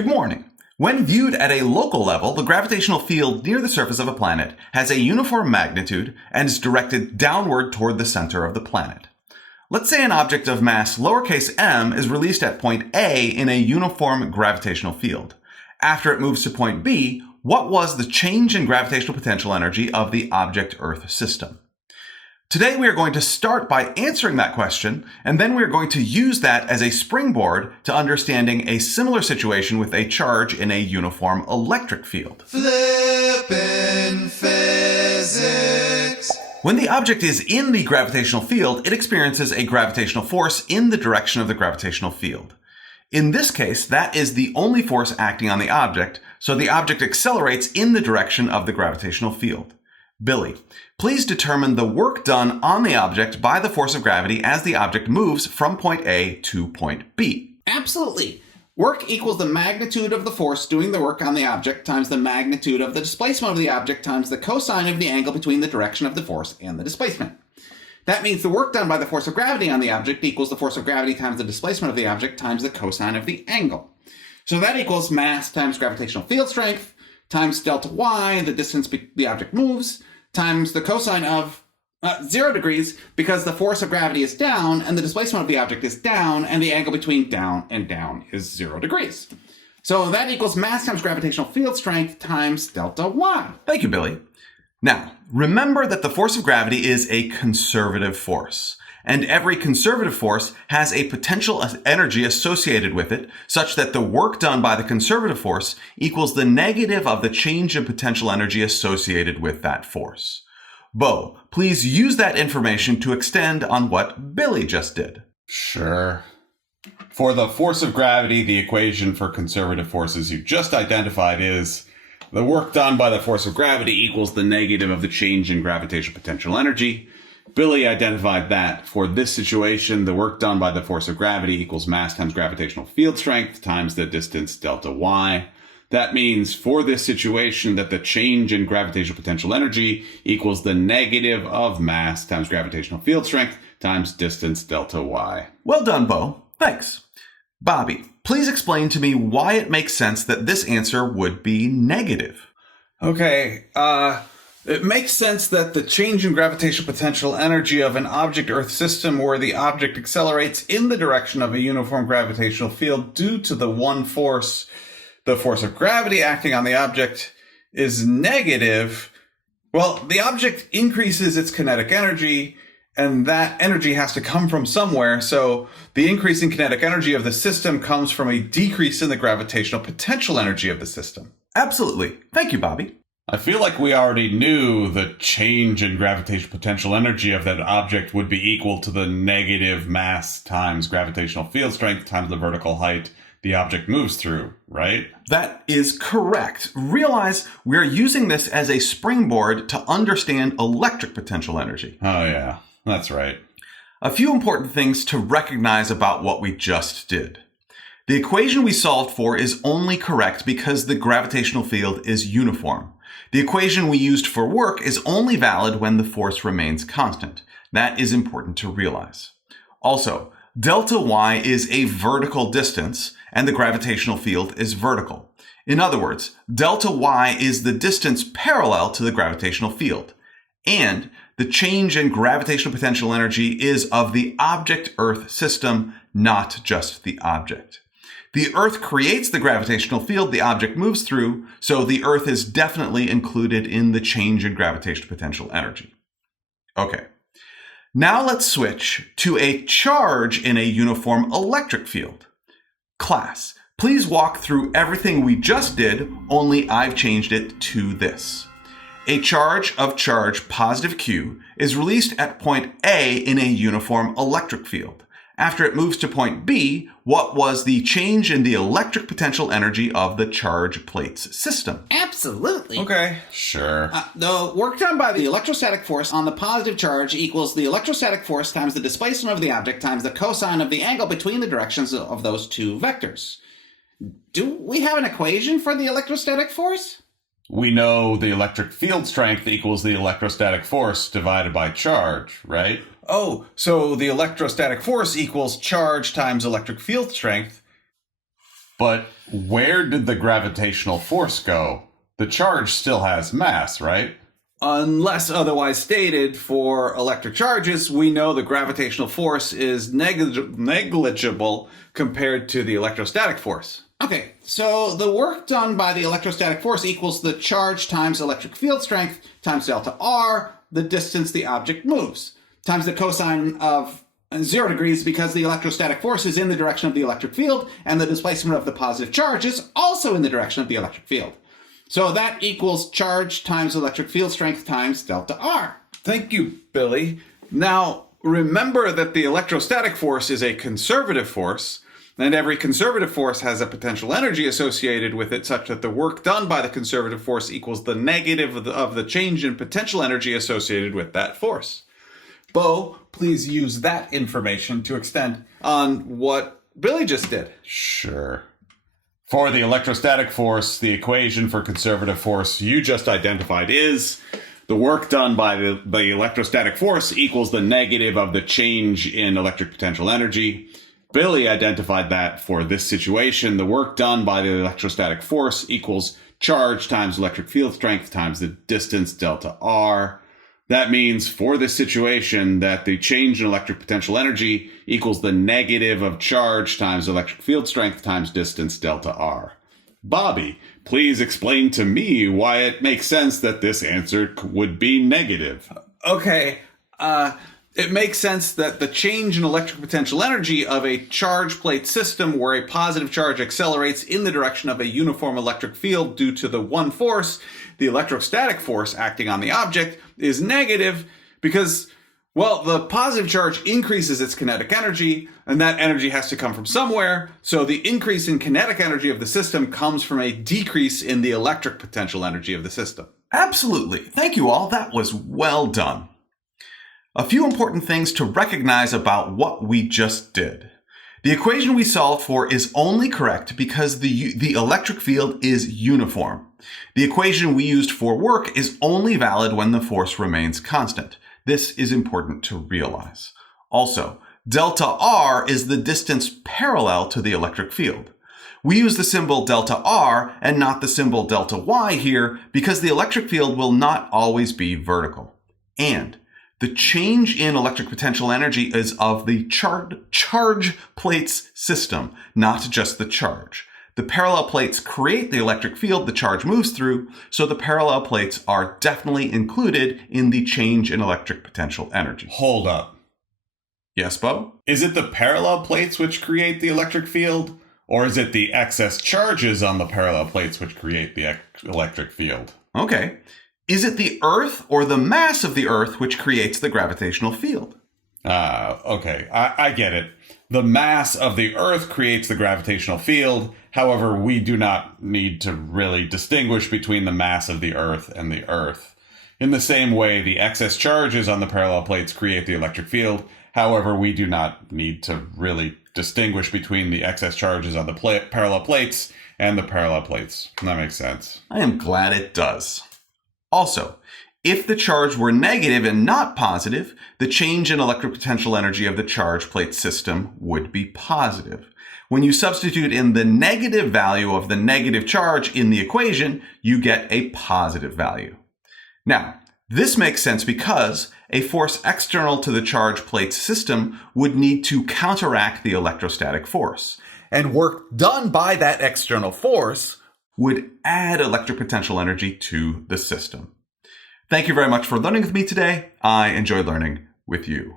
Good morning. When viewed at a local level, the gravitational field near the surface of a planet has a uniform magnitude and is directed downward toward the center of the planet. Let's say an object of mass lowercase m is released at point A in a uniform gravitational field. After it moves to point B, what was the change in gravitational potential energy of the object Earth system? Today we are going to start by answering that question, and then we are going to use that as a springboard to understanding a similar situation with a charge in a uniform electric field. Flippin' physics. When the object is in the gravitational field, it experiences a gravitational force in the direction of the gravitational field. In this case, that is the only force acting on the object, so the object accelerates in the direction of the gravitational field. Billy, please determine the work done on the object by the force of gravity as the object moves from point A to point B. Absolutely. Work equals the magnitude of the force doing the work on the object times the magnitude of the displacement of the object times the cosine of the angle between the direction of the force and the displacement. That means the work done by the force of gravity on the object equals the force of gravity times the displacement of the object times the cosine of the angle. So that equals mass times gravitational field strength times delta y, the distance the object moves, times the cosine of 0 degrees because the force of gravity is down and the displacement of the object is down and the angle between down and down is 0 degrees. So that equals mass times gravitational field strength times delta y. Thank you, Billy. Now, remember that the force of gravity is a conservative force, and every conservative force has a potential energy associated with it, such that the work done by the conservative force equals the negative of the change in potential energy associated with that force. Bo, please use that information to extend on what Billy just did. Sure. For the force of gravity, the equation for conservative forces you just identified is the work done by the force of gravity equals the negative of the change in gravitational potential energy. Billy identified that for this situation, the work done by the force of gravity equals mass times gravitational field strength times the distance delta y. That means for this situation that the change in gravitational potential energy equals the negative of mass times gravitational field strength times distance delta y. Well done, Bo. Thanks. Bobby, please explain to me why it makes sense that this answer would be negative. Okay, it makes sense that the change in gravitational potential energy of an object Earth system where the object accelerates in the direction of a uniform gravitational field due to the one force, the force of gravity acting on the object, is negative. Well, the object increases its kinetic energy, and that energy has to come from somewhere, so the increase in kinetic energy of the system comes from a decrease in the gravitational potential energy of the system. Absolutely. Thank you, Bobby. I feel like we already knew the change in gravitational potential energy of that object would be equal to the negative mass times gravitational field strength times the vertical height the object moves through, right? That is correct. Realize we're using this as a springboard to understand electric potential energy. Oh yeah, that's right. A few important things to recognize about what we just did. The equation we solved for is only correct because the gravitational field is uniform. The equation we used for work is only valid when the force remains constant. That is important to realize. Also, delta y is a vertical distance, and the gravitational field is vertical. In other words, delta y is the distance parallel to the gravitational field. And the change in gravitational potential energy is of the object Earth system, not just the object. The Earth creates the gravitational field the object moves through, so the Earth is definitely included in the change in gravitational potential energy. Okay, now let's switch to a charge in a uniform electric field. Class, please walk through everything we just did, only I've changed it to this. A charge of charge positive Q is released at point A in a uniform electric field. After it moves to point B, what was the change in the electric potential energy of the charge plates system? Absolutely. Okay, sure. The work done by the electrostatic force on the positive charge equals the electrostatic force times the displacement of the object times the cosine of the angle between the directions of those two vectors. Do we have an equation for the electrostatic force? We know the electric field strength equals the electrostatic force divided by charge, right? Oh, so the electrostatic force equals charge times electric field strength. But where did the gravitational force go? The charge still has mass, right? Unless otherwise stated, for electric charges, we know the gravitational force is negligible compared to the electrostatic force. Okay, so the work done by the electrostatic force equals the charge times electric field strength times delta R, the distance the object moves, times the cosine of 0 degrees because the electrostatic force is in the direction of the electric field and the displacement of the positive charge is also in the direction of the electric field. So that equals charge times electric field strength times delta R. Thank you, Billy. Now, remember that the electrostatic force is a conservative force, and every conservative force has a potential energy associated with it such that the work done by the conservative force equals the negative of the change in potential energy associated with that force. Bo, please use that information to extend on what Billy just did. Sure. For the electrostatic force, the equation for conservative force you just identified is the work done by the electrostatic force equals the negative of the change in electric potential energy. Billy identified that for this situation, the work done by the electrostatic force equals charge times electric field strength times the distance delta R. That means for this situation that the change in electric potential energy equals the negative of charge times electric field strength times distance delta R. Bobby, please explain to me why it makes sense that this answer would be negative. Okay, it makes sense that the change in electric potential energy of a charge plate system where a positive charge accelerates in the direction of a uniform electric field due to the one force, the electrostatic force acting on the object, is negative because, well, the positive charge increases its kinetic energy, and that energy has to come from somewhere, so the increase in kinetic energy of the system comes from a decrease in the electric potential energy of the system. Absolutely. Thank you all. That was well done. A few important things to recognize about what we just did. The equation we solved for is only correct because the electric field is uniform. The equation we used for work is only valid when the force remains constant. This is important to realize. Also, delta R is the distance parallel to the electric field. We use the symbol delta R and not the symbol delta Y here because the electric field will not always be vertical. And the change in electric potential energy is of the charge plates system, not just the charge. The parallel plates create the electric field the charge moves through, so the parallel plates are definitely included in the change in electric potential energy. Hold up. Yes, Bo? Is it the parallel plates which create the electric field? Or is it the excess charges on the parallel plates which create the electric field? Okay. Is it the Earth or the mass of the Earth which creates the gravitational field? Okay. I get it. The mass of the Earth creates the gravitational field. However, we do not need to really distinguish between the mass of the Earth and the Earth. In the same way, the excess charges on the parallel plates create the electric field. However, we do not need to really distinguish between the excess charges on the parallel plates and the parallel plates. That makes sense. I am glad it does. Also, if the charge were negative and not positive, the change in electric potential energy of the charge plate system would be positive. When you substitute in the negative value of the negative charge in the equation, you get a positive value. Now, this makes sense because a force external to the charge plate system would need to counteract the electrostatic force. And work done by that external force would add electric potential energy to the system. Thank you very much for learning with me today. I enjoyed learning with you.